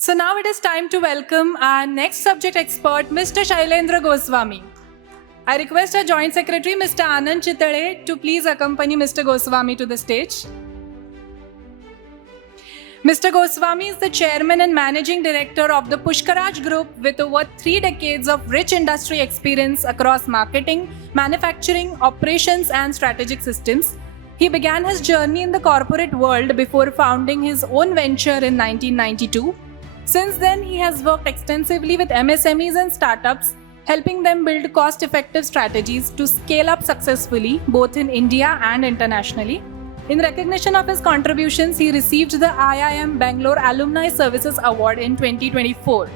So now it is time to welcome our next subject expert, Mr. Shailendra Goswami. I request our Joint Secretary, Mr. Anand Chitale, to please accompany Mr. Goswami to the stage. Mr. Goswami is the Chairman and Managing Director of the Pushkaraj Group with over 3 decades of rich industry experience across marketing, manufacturing, operations and strategic systems. He began his journey in the corporate world before founding his own venture in 1992. Since then, he has worked extensively with MSMEs and startups, helping them build cost-effective strategies to scale up successfully both in India and internationally. In recognition of his contributions, he received the IIM Bangalore Alumni Services Award in 2024.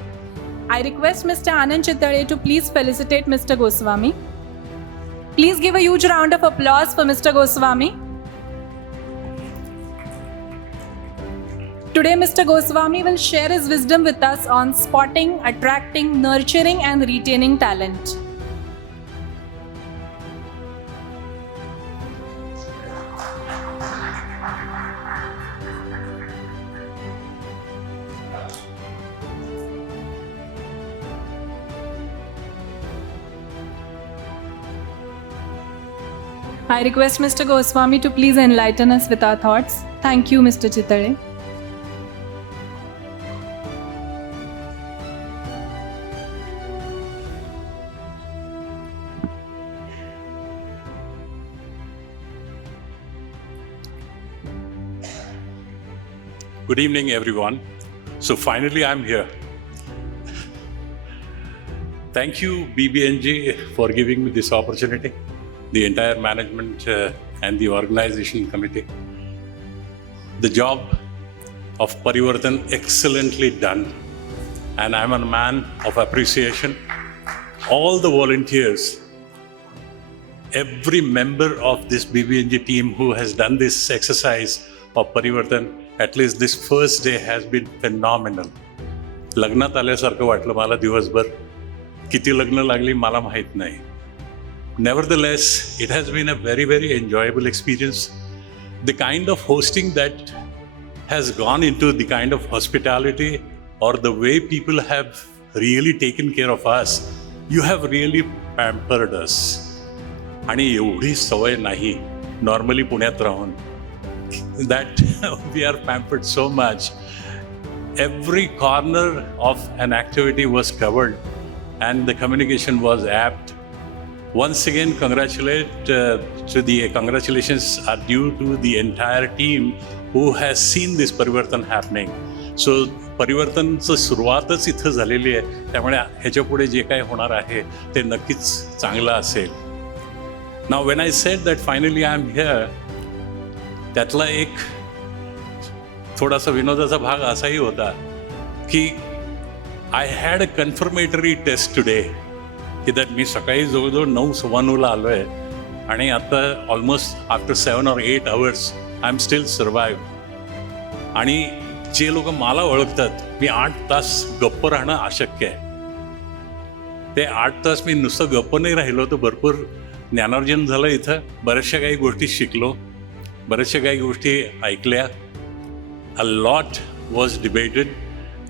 I request Mr. Anand Chitale to please felicitate Mr. Goswami. Please give a huge round of applause for Mr. Goswami. Today, Mr. Goswami will share his wisdom with us on spotting, attracting, nurturing, and retaining talent. I request Mr. Goswami to please enlighten us with our thoughts. Thank you, Mr. Chitale. Good evening, everyone. So finally, I'm here. Thank you, BBNG, for giving me this opportunity, the entire management and the organization committee. The job of Parivartan excellently done, and I'm a man of appreciation. All the volunteers, every member of this BBNG team who has done this exercise of Parivartan, at least this first day has been phenomenal. लग्नात आल्यासारखं वाटलं मला दिवसभर. किती लग्न लागली मला माहित नाही. Nevertheless, it has been a very, very enjoyable experience. The kind of hosting that has gone into the kind of hospitality or the way people have really taken care of us, you have really pampered us. आणि एवढी सवय नाही normally पुण्यात राहून. That we are pampered so much. Every corner of an activity was covered and the communication was apt. Once again, congratulations are due to the entire team who has seen this Parivartan happening. So परिवर्तनचं सुरुवातच इथं झालेली आहे, त्यामुळे ह्याच्या पुढे जे काही होणार आहे ते नक्कीच चांगलं असेल. Now when I said that finally I am here, त्यातला एक थोडासा विनोदाचा भाग असाही होता की I had a confirmatory test today, की दॅट मी सकाळी जवळजवळ 9:15 आलो आहे आणि आता almost after 7 or 8 hours I am still survive. आणि जे लोक मला ओळखतात, मी 8 तास गप्प राहणं अशक्य आहे. ते 8 तास मी नुसतं गप्प नाही राहिलो, तर भरपूर ज्ञानार्जन झालं. इथं बऱ्याचशा काही गोष्टी शिकलो, बऱ्याचशा काही गोष्टी ऐकल्या. A lot was debated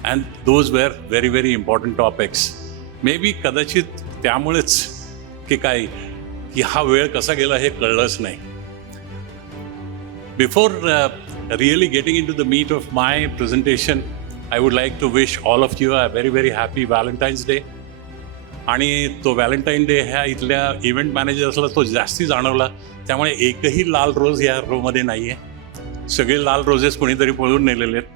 and those were very, very important topics. Maybe कदाचित त्यामुळेच की काय की हा वेळ कसा गेला हे कळलंच नाही. Before really getting into the meat of my presentation, I would like to wish all of you a very, very happy Valentine's Day. आणि तो व्हॅलेंटाईन डे ह्या इथल्या इव्हेंट मॅनेजर्सला तो जास्ती जाणवला, त्यामुळे एकही लाल रोज या रोमध्ये नाही आहे. सगळे लाल रोजेस कोणीतरी पळून नेलेले आहेत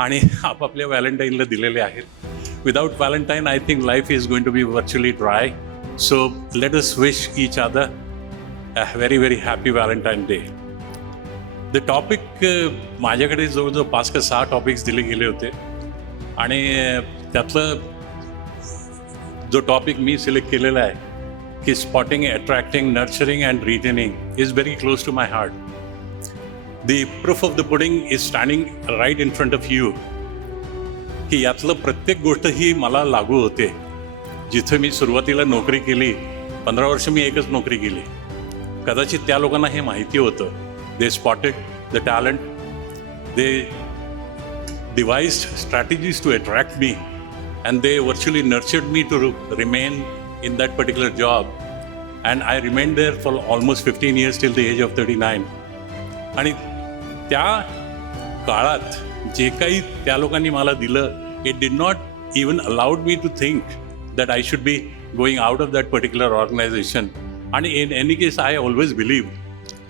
आणि आपापल्या व्हॅलेंटाईनला दिलेले आहेत. Without Valentine I think life is going to be virtually dry. So let us wish each other a very, very happy Valentine day. The topic माझ्याकडे जवळजवळ 5 का 6 टॉपिक्स दिले गेले होते आणि त्यातलं जो टॉपिक मी सिलेक्ट केलेला आहे की spotting, attracting, nurturing and retaining is very close to my heart. The proof of the pudding is standing right in front of you. की यातलं प्रत्येक गोष्ट ही मला लागू होते. जिथे मी सुरुवातीला नोकरी केली, 15 वर्ष मी एकच नोकरी केली. कदाचित त्या लोकांना हे माहिती होतं. They spotted the talent. They devised strategies to attract me, and they virtually nurtured me to remain in that particular job. And I remained there for almost 15 years till the age of 39. आणि त्या काळात जे काही त्या लोकांनी मला दिलं, it did not even allowed me to think that I should be going out of that particular organization. And in any case, I always believe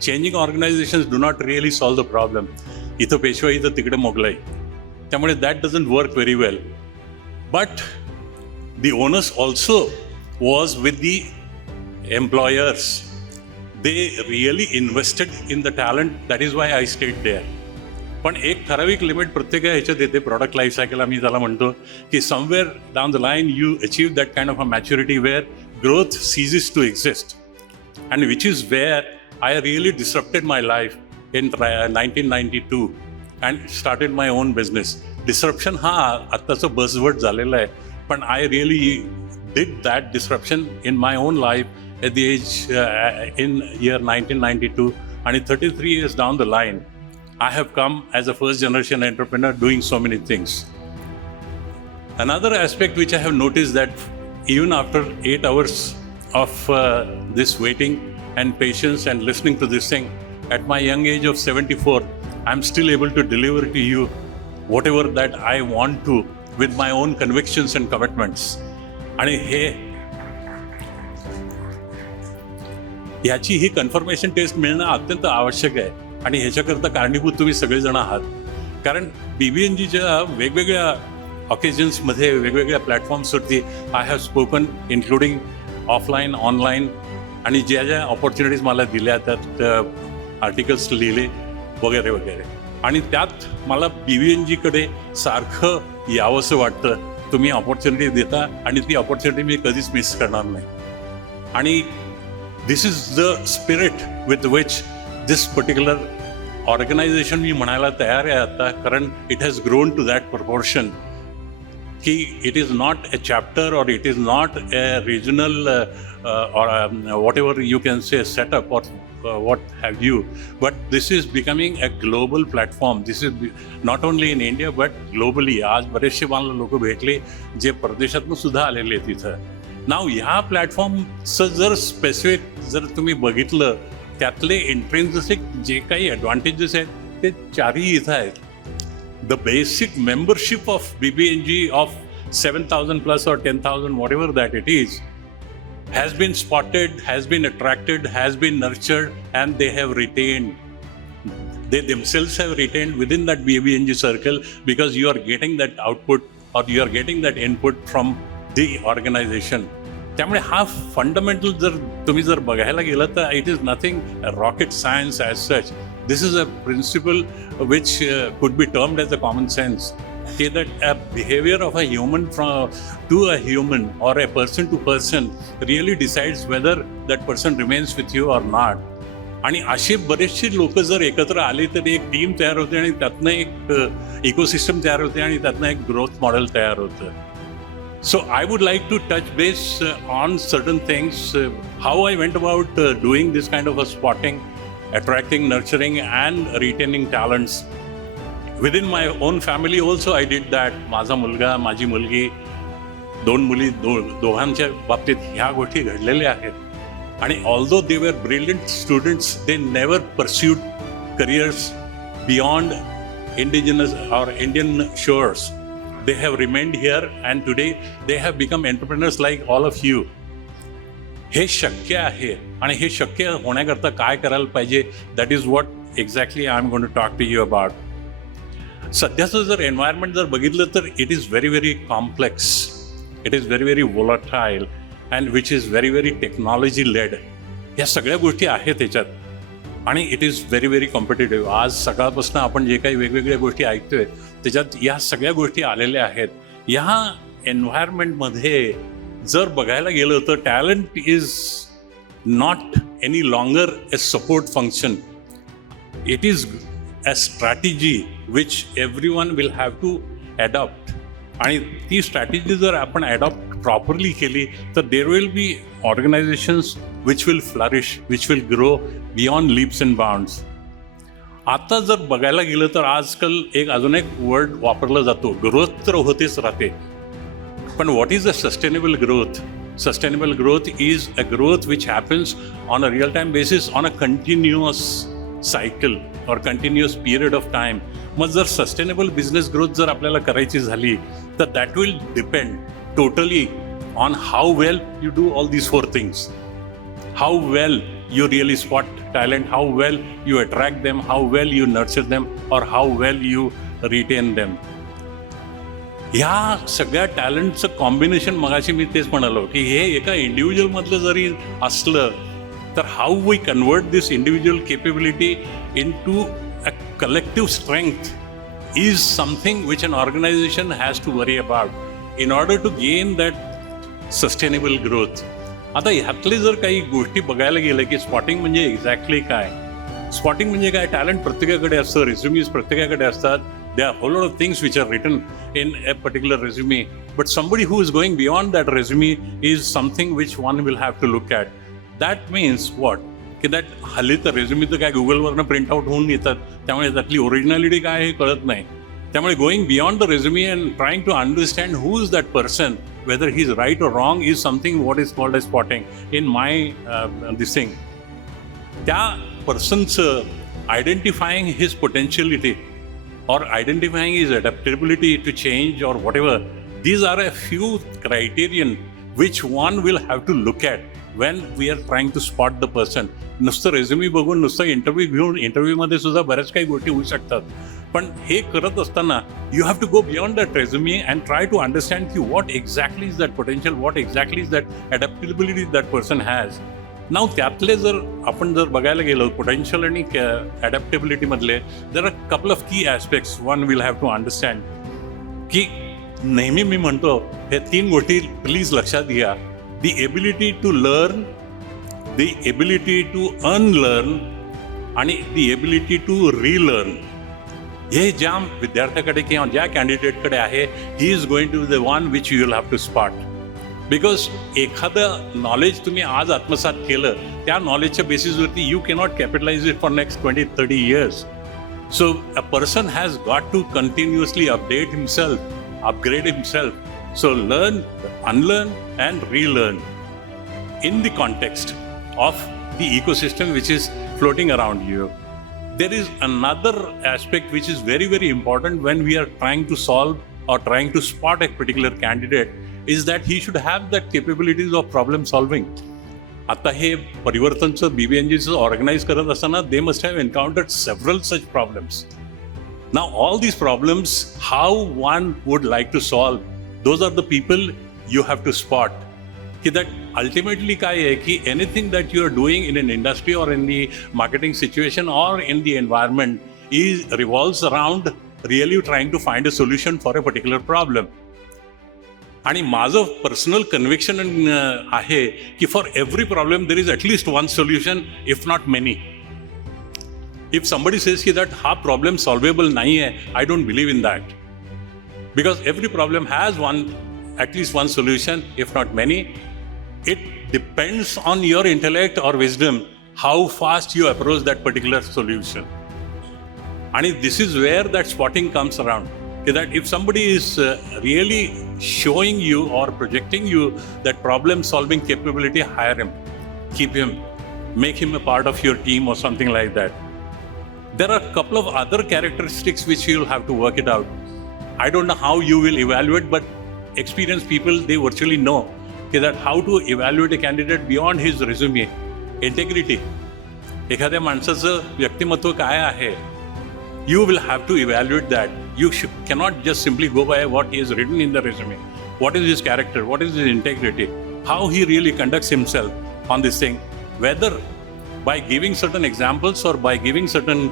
changing organizations do not really solve the problem. इथं पेशवा, इथं तिकडे मोगलाई. त्यामुळे that doesn't work very well. But the onus also was with the employers. They really invested in the talent. That is why I stayed there. पण एक ठराविक limit प्रत्येक ह्याच्यात येते, प्रॉडक्ट लाईफ सायकल आम्ही त्याला म्हणतो, की somewhere down the line you achieve that kind of a maturity where growth ceases to exist, and which is where I really disrupted my life in 1992 and started my own business. Disruption हा आत्ताचं buzzword झालेलं आहे, पण I really did that disruption in my own life at the age in year 1992, आणि 33 years down the line I have come as a first generation entrepreneur doing so many things. Another aspect which I have noticed, that even after 8 hours of this waiting and patience and listening to this thing, at my young age of 74, I'm still able to deliver to you whatever that I want to with my own convictions and commitments. आणि ह्याची ही conformation test मिळणं अत्यंत आवश्यक आहे, आणि ह्याच्याकरता कारणीभूत तुम्ही सगळेजण आहात. कारण BBNGच्या वेगवेगळ्या ऑकेजन्समध्ये, वेगवेगळ्या प्लॅटफॉर्म्सवरती I have spoken, including offline, online, आणि ज्या ज्या ऑपॉर्च्युनिटीज मला दिल्या, त्यात आर्टिकल्स लिहिले वगैरे वगैरे. आणि त्यात मला BBNGकडे सारखं यावंसं वाटतं. तुम्ही ऑपॉर्च्युनिटी देता, आणि ती ऑपॉर्च्युनिटी मी कधीच मिस करणार नाही. आणि this is the spirit with which this particular organization मी म्हणायला तयार आहे आता, कारण it has grown to that proportion की it is not a chapter or it is not a regional or whatever you can say setup or what have you, but this is becoming a global platform. This is not only in India but globally. आज बरेचसे मला लोक भेटले जे परदेशातून सुद्धा आलेले तिथं. नाव ह्या प्लॅटफॉर्मचं जर स्पेसिफिक जर तुम्ही बघितलं, त्यातले इंट्रिन्सिक जे काही ॲडव्हान्टेजेस आहेत ते चारही इथं आहेत. The basic membership of BBNG of 7,000 plus or 10,000, whatever that it is, has been spotted, has been attracted, has been nurtured, and they have retained. They themselves have retained within that BBNG circle, because you are getting that output or you are getting that input from the organization. त्यामुळे हा fundamental जर तुम्ही जर बघायला गेलं तर it is nothing rocket science as such. This is a principle which could be termed as a common sense, की that a behaviour of a human to a human or a person to person really decides whether that person remains with you or not. आणि असे बरेचसे लोक जर एकत्र आले तर एक टीम तयार होते, आणि त्यातनं एक इकोसिस्टम तयार होते, आणि त्यातनं एक ग्रोथ मॉडेल तयार होतं. So I would like to touch base on certain things, how I went about doing this kind of a spotting, attracting, nurturing and retaining talents. Within my own family also I did that. माझा मुलगा, माझी मुलगी, दोन मुली, दोघांच्या बाबतीत ह्या गोष्टी घडलेल्या आहेत. आणि although they were brilliant students, they never pursued careers beyond indigenous or Indian shores. They have remained here, and today they have become entrepreneurs like all of you. हे शक्य आहे, आणि हे शक्य होण्याकरता काय करायला पाहिजे, that is what exactly I am going to talk to you about. सध्याचं जर एन्व्हायरमेंट जर बघितलं तर it is very very complex, it is very very volatile, and which is very very technology led. ह्या सगळ्या गोष्टी आहेत त्याच्यात, आणि it is very very competitive. आज सकाळपासून आपण जे काही वेगवेगळ्या गोष्टी ऐकतोय त्याच्यात या सगळ्या गोष्टी आलेल्या आहेत. ह्या एन्व्हायरमेंटमध्ये जर बघायला गेलं तर talent is not any longer a support function. It is a strategy which everyone will have to adopt. आणि ती स्ट्रॅटेजी जर आपण ॲडॉप्ट प्रॉपरली केली तर there will be organisations which will flourish, which will grow beyond leaps and bounds. आता जर बघायला गेलं तर आजकाल अजून एक वर्ड वापरला जातो, ग्रोथ तर होतेच राहते, पण what is a sustainable growth? Sustainable growth is a growth which happens on a real-time basis on a continuous cycle or continuous period of time. मग जर सस्टेनेबल बिझनेस ग्रोथ जर आपल्याला करायची झाली तर that will depend totally on how well you do all these 4 things. How well you really spot talent, how well you attract them, how well you nurture them, or how well you retain them. ह्या सगळ्या टॅलेंटचं combination मगाशी मी तेच म्हणालो की हे एका इंडिव्हिज्युअलमधलं जरी असलं तर how we convert this individual capability into a collective strength is something which an organisation has to worry about in order to gain that sustainable growth. आता ह्यातले जर काही गोष्टी बघायला गेलं की स्पॉटिंग म्हणजे एक्झॅक्टली काय? स्पॉटिंग म्हणजे काय? टॅलेंट प्रत्येकाकडे असतं, रेझ्युमीज प्रत्येकाकडे असतात. There are a whole lot of things which are written in a particular resume, but somebody who is going beyond that resume is something which one will have to look at. That means what? की that हल्ली तर रेझ्युमी तर काय गुगलवरनं print out होऊन येतात, त्यामुळे त्यातली originality काय हे कळत नाही. त्यामुळे going beyond the resume and trying to understand who is that person, whether he is right or wrong, is something what is called as spotting in my this thing. त्या पर्सनचं identifying his potentiality or identifying his adaptability to change or whatever, these are a few criterion which one will have to look at when we are trying to spot the person. नुसतं रेझ्युमी बघून नुसतं interview घेऊन इंटरव्ह्यूमध्ये सुद्धा बऱ्याच काही गोष्टी होऊ शकतात, पण हे करत असताना you have to go beyond that resume and try to understand की what exactly is that potential, what exactly is that adaptability that person has. नाव त्यातले जर आपण जर बघायला गेलो पोटेन्शियल आणि ॲडॅप्टेबिलिटीमधले there are couple of key aspects one will have to understand. की नेहमी मी म्हणतो हे 3 गोष्टी प्लीज लक्षात घ्या. The ability to learn, the ability to unlearn आणि दी एबिलिटी टू रिलर्न. हे ज्या विद्यार्थ्याकडे किंवा ज्या कॅन्डिडेटकडे आहे, he is going to the one which you will have to spot. Because एखादं नॉलेज तुम्ही आज आत्मसात केलं, त्या नॉलेजच्या बेसिसवरती you cannot capitalize it for next 20-30 years. So a person has got to continuously update himself, upgrade himself. So learn, unlearn and relearn in the context of the ecosystem which is floating around you. There is another aspect which is very, very important when we are trying to solve or trying to spot a particular candidate, is that he should have that capabilities of problem solving. आता हे परिवर्तनचं BBNGचं organise करत असताना they must have encountered several such problems. Now all these problems, how one would like to solve, those are the people you have to spot. Ki that ultimately काय आहे की anything that you are doing in an industry or in the marketing situation or in the environment revolves around really trying to find a solution for a particular problem. आणि माझं personal conviction आहे की for every problem there is at least one solution, if not many. If somebody says की that हा problem solvable नाही आहे, I don't believe in that. Because every problem has at least one solution, if not many. It depends on your intellect or wisdom how fast you approach that particular solution. आणि this is where that spotting comes around. That if somebody is really showing you or projecting you that problem solving capability, hire him, keep him, make him a part of your team or something like that. There are a couple of other characteristics which you'll have to work it out. I don't know how you will evaluate, but experienced people, they virtually know that how to evaluate a candidate beyond his resume. Integrity. एखाद्या माणसाचं व्यक्तिमत्व काय आहे, you will have to evaluate that. You cannot just simply go by what is written in the resume. What is his character? What is his integrity? How he really conducts himself on this thing. Whether by giving certain examples or by giving certain,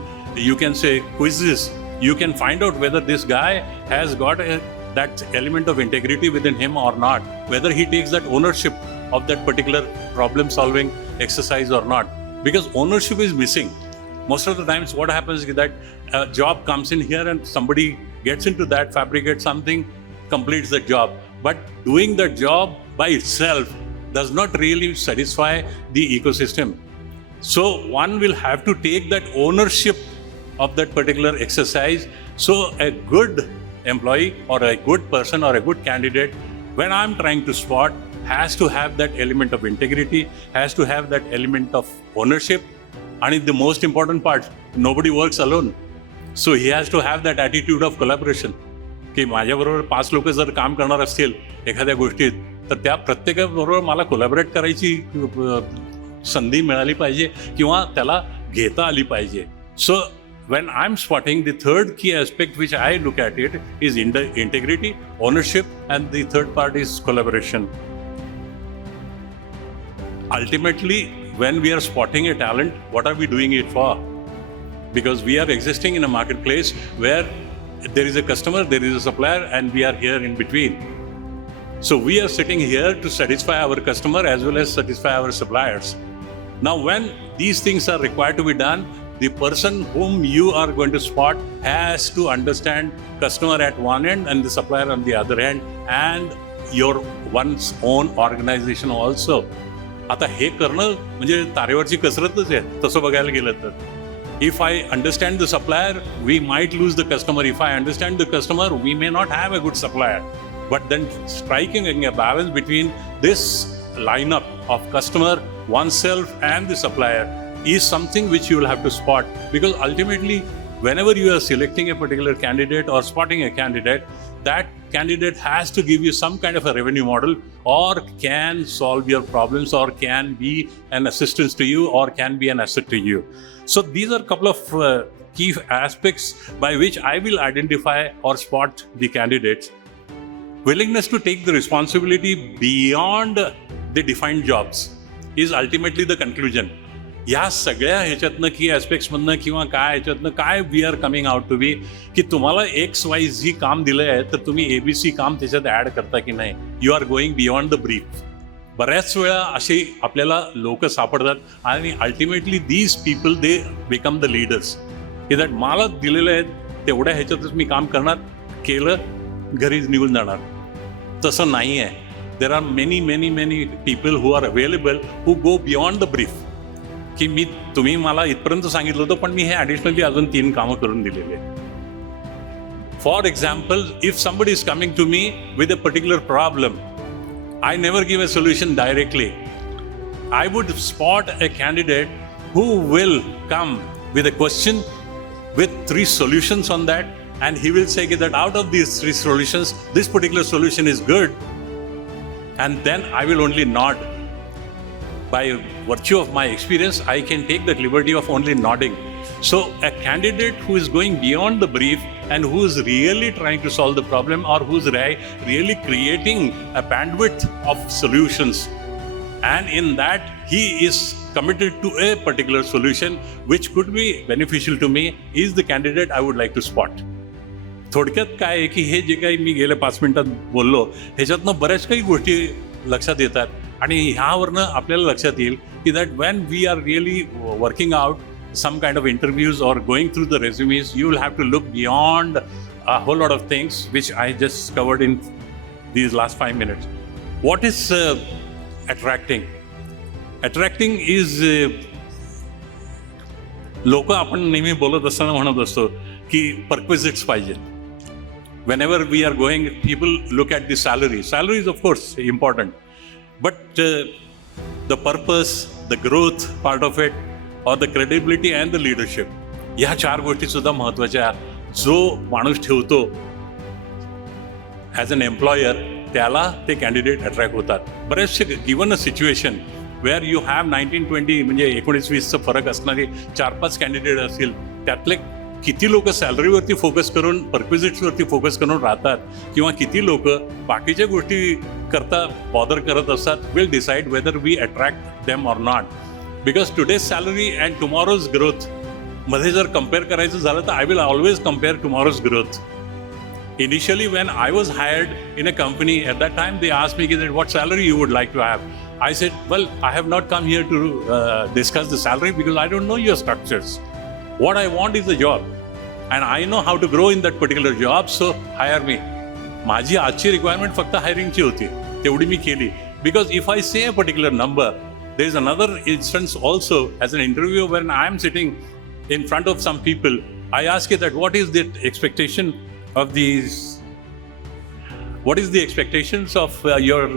you can say, quizzes, you can find out whether this guy has got that element of integrity within him or not. Whether he takes that ownership of that particular problem solving exercise or not. Because ownership is missing. Most of the times what happens is that a job comes in here and somebody gets into that, fabricates something, completes the job. But doing the job by itself does not really satisfy the ecosystem. So one will have to take that ownership of that particular exercise. So a good employee or a good person or a good candidate, when I'm trying to spot, has to have that element of integrity, has to have that element of ownership, and the most important part, nobody works alone. So he has to have that attitude of collaboration. की माझ्याबरोबर 5 लोक जर काम करणार असतील एखाद्या गोष्टीत, तर त्या प्रत्येकाबरोबर मला कोलॅबोरेट करायची संधी मिळाली पाहिजे किंवा त्याला घेता आली पाहिजे. सो when I'm spotting, the third key aspect which I look at it is integrity, ownership, and the third part is collaboration. Ultimately, when we are spotting a talent, what are we doing it for? Because we are existing in a marketplace where there is a customer, there is a supplier, and we are here in between. So we are sitting here to satisfy our customer as well as satisfy our suppliers. Now, when these things are required to be done, the person whom you are going to spot has to understand customer at one end and the supplier on the other end, and your one's own organization also. आता हे करणं म्हणजे तारेवरची कसरतच आहे तसं बघायला गेलं तर. If I understand the supplier, we might lose the customer. If I understand the customer, we may not have a good supplier. But then striking a balance between this lineup of customer, oneself, and the supplier is something which you will have to spot. Because ultimately, whenever you are selecting a particular candidate or spotting a candidate, that candidate has to give you some kind of a revenue model, or can solve your problems, or can be an assistance to you, or can be an asset to you. So these are a couple of key aspects by which I will identify or spot the candidates. Willingness to take the responsibility beyond the defined jobs is ultimately the conclusion. या सगळ्या ह्याच्यातनं की ॲस्पेक्ट्समधनं किंवा काय ह्याच्यातनं काय we are coming out to be की तुम्हाला XYZ काम दिलं आहे तर तुम्ही ABC काम त्याच्यात ॲड करता की नाही. You are going beyond the brief. बऱ्याच वेळा असे आपल्याला लोक सापडतात आणि ultimately these people they become the leaders की दॅट मला दिलेलं आहे तेवढ्या ह्याच्यातच मी काम करणार, केलं घरीच निघून जाणार. तसं नाही आहे. There are many people who are available who go beyond the brief की मी तुम्ही मला इथपर्यंत सांगितलं होतं पण मी हे ॲडिशनली अजून 3 कामं करून दिलेले. For example, if somebody is coming to me with a particular problem, I never give a solution directly. I would spot a candidate who will come with a question with 3 solutions on that, and he will say that out of these 3 solutions, this particular solution is good, and then I will only nod. By virtue of my experience, I can take the liberty of only nodding. So a candidate who is going beyond the brief and who is really trying to solve the problem, or who's really creating a bandwidth of solutions, and in that he is committed to a particular solution which could be beneficial to me, is the candidate I would like to spot. थोडक्यात काय आहे की हे जे काही मी गेल्या 5 मिनिटात बोललो ह्याच्यातनं बऱ्याच काही गोष्टी लक्षात येतात आणि ह्यावरनं आपल्याला लक्षात येईल की that when we are really working out some kind of interviews or going through the resumes, you will have to look beyond a whole lot of things which I just covered in these last 5 minutes. What is attracting? Attracting is लोक आपण नेहमी बोलत असताना म्हणत असतो की perquisites पाहिजेत. Whenever we are going, people look at the salary. Salary is of course important, but the purpose, the growth part of it, or the credibility and the leadership, ह्या 4 गोष्टी सुद्धा महत्त्वाच्या. जो माणूस ठेवतो ॲज अन एम्प्लॉयर त्याला ते candidate attract होतात. बरेचसे given a situation where you have 19-20 म्हणजे 19-20चं फरक असणारे 4-5 कॅन्डिडेट असतील, त्यातले किती लोक सॅलरीवरती फोकस करून परक्विजिट्सवरती फोकस करून राहतात किंवा किती लोक बाकीच्या गोष्टी करता बॉदर करत असतात, will decide whether we attract them or not. Because today's salary and tomorrow's growth मध्ये जर compare करायचं झालं तर I will always compare tomorrow's growth. Initially when I was hired in a company, at that time they asked me what salary you would like to have. I said, well, I have not come here to discuss the salary because I don't know your structures. What I want is a job and I know how to grow in that particular job, so hire me. माझी आजची requirement फक्त हायरिंगची होती, तेवढी मी केली. Because if I say a particular number, there is another instance also as an interviewer when I am sitting in front of some people I ask you that what is the expectation of these, what is the expectations of your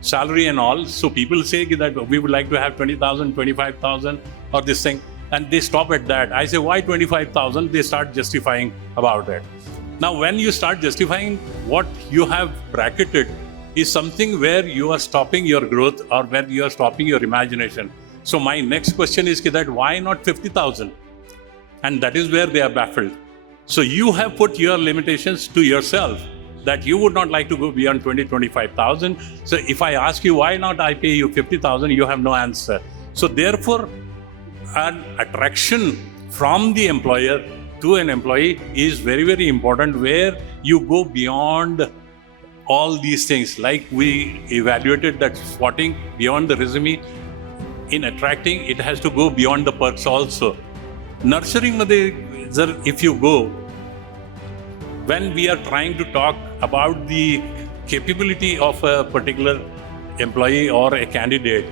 salary and all? So people say that we would like to have 20,000, 25,000 or this thing, and they stop at that. I say, why 25,000? They start justifying about it. Now, when you start justifying, what you have bracketed is something where you are stopping your growth or where you are stopping your imagination. So my next question is that why not 50,000? And that is where they are baffled. So you have put your limitations to yourself that you would not like to go beyond 20, 25,000. So if I ask you why not I pay you 50,000, you have no answer. So therefore, an attraction from the employer to an employee is very, very important, where you go beyond all these things. Like we evaluated that swatting beyond the resume. In attracting, it has to go beyond the perks also. Nurturing madhe, if you go, when we are trying to talk about the capability of a particular employee or a candidate,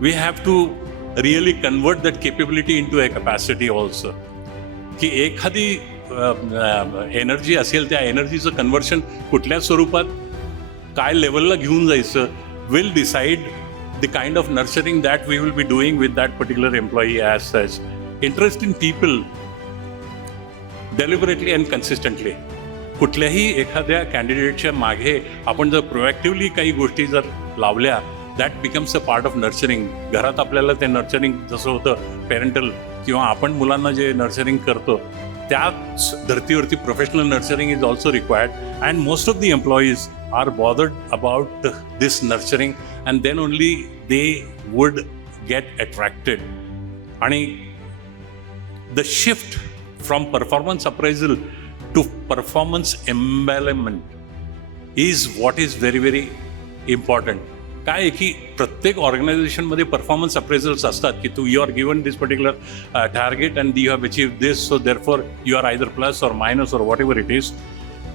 we have to really convert that capability into a capacity also. की एखादी energy असेल, त्या एनर्जीचं conversion कुठल्या स्वरूपात काय लेवलला घेऊन जायचं will decide the kind of nurturing that we will be doing with that particular employee as such. Interest in people deliberately and consistently. कुठल्याही एखाद्या कॅन्डिडेटच्या मागे आपण जर प्रोएक्टिव्हली काही गोष्टी जर लावल्या, that becomes a part of nurturing. घरात आपल्याला ते नर्चरिंग जसं होतं पेरेंटल किंवा आपण मुलांना जे नर्चरिंग करतो, त्याच धर्तीवरती professional nurturing is also required. And most of the employees are bothered about this nurturing, and then only they would get attracted. आणि the shift from performance appraisal to performance embalmment is what is very very important. काय आहे की प्रत्येक ऑर्गनायझेशनमध्ये performance appraisals असतात की you are given this particular target and you have achieve this, so therefore you are either plus or minus और whatever it is.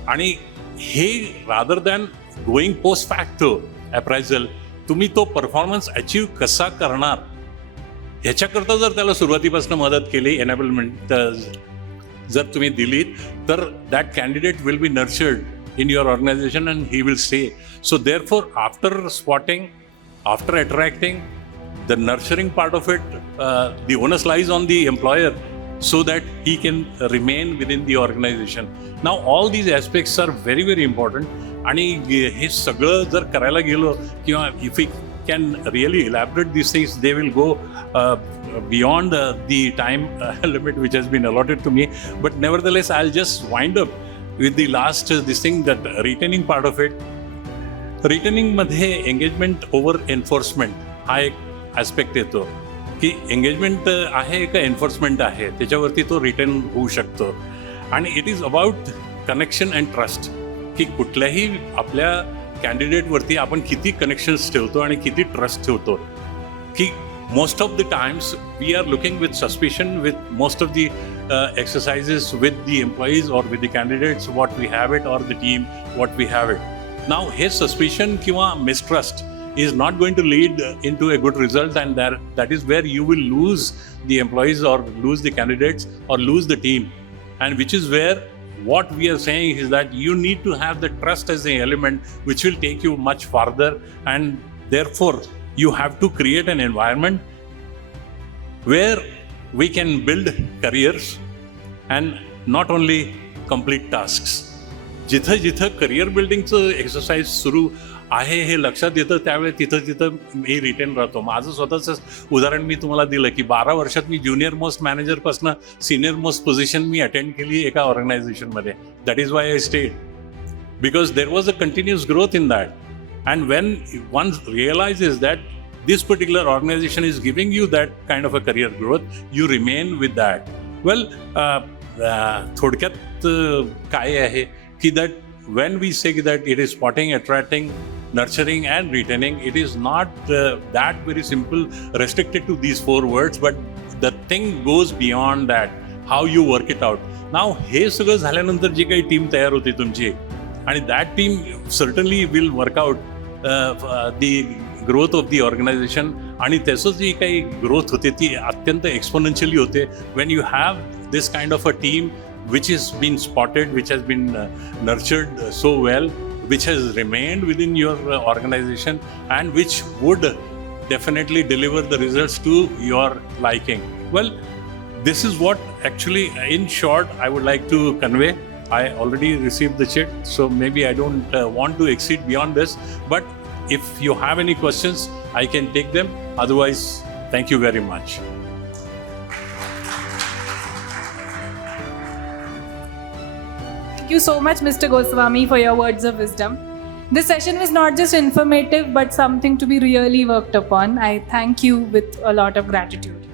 आणि हे rather than going post facto appraisal, तुम्ही तो performance achieve कसा करणार ह्याच्याकरता जर त्याला सुरुवातीपासून मदत केली, एनेबलमेंट जर तुम्ही दिलीत, तर that candidate will be nurtured in your organization and he will stay. So therefore, after spotting, after attracting, the nurturing part of it, the onus lies on the employer so that he can remain within the organization. Now all these aspects are very, very important. आणि हे सगळं जर करायला गेलो किंवा if we can really elaborate these things, they will go beyond the time limit which has been allotted to me. But nevertheless, I'll just wind up with the last this thing, that retaining part of it. Retaining मध्ये engagement over enforcement हा एक aspect येतो की engagement आहे का enforcement आहे, त्याच्यावरती तो रिटेन होऊ शकतो. आणि it is about connection and trust, की कुठल्याही आपल्या कॅन्डिडेटवरती आपण किती कनेक्शन्स ठेवतो आणि किती ट्रस्ट ठेवतो. की most of the times we are looking with suspicion with most of the exercises with the employees or with the candidates, what we have it, or the team what we have it. Now his suspicion kiwa mistrust is not going to lead into a good result, and that is where you will lose the employees or lose the candidates or lose the team. And which is where what we are saying is that you need to have the trust as an element which will take you much farther, and therefore you have to create an environment where we can build careers and not only complete tasks. जिथं जिथं career बिल्डिंगचं exercise सुरू आहे हे लक्षात येतं, त्यावेळी तिथं मी retain राहतो. माझं स्वतःचं उदाहरण मी तुम्हाला दिलं की 12 वर्षात मी ज्युनियर मोस्ट मॅनेजरपासून सिनियर मोस्ट पोझिशन मी अटेंड केली एका ऑर्गनायझेशनमध्ये. That is why I stayed, because there was a continuous growth in that. And when one realizes that this particular organization is giving you that kind of a career growth, you remain with that. Well, थोडक्यात काय आहे की that when we say that it is spotting, attracting, nurturing and retaining, it is not that very simple, restricted to these 4 words, but the thing goes beyond that, how you work it out. Now हे सगळं झाल्यानंतर जी काही team तयार होती तुमची, आणि that team certainly will work out the growth of the organization आणि त्याचं जी काही ग्रोथ होते ती अत्यंत एक्सपोनेन्शियली होते when you have this kind of a team which has been spotted, which has been nurtured so well, which has remained within your organization, and which would definitely deliver the results to your liking. Well, this is what actually, in short, I would like to convey. I already received the chit, so maybe I don't want to exceed beyond this. But if you have any questions, I can take them. Otherwise, thank you very much. Thank you so much, Mr. Goswami, for your words of wisdom. This session was not just informative, but something to be really worked upon. I thank you with a lot of gratitude.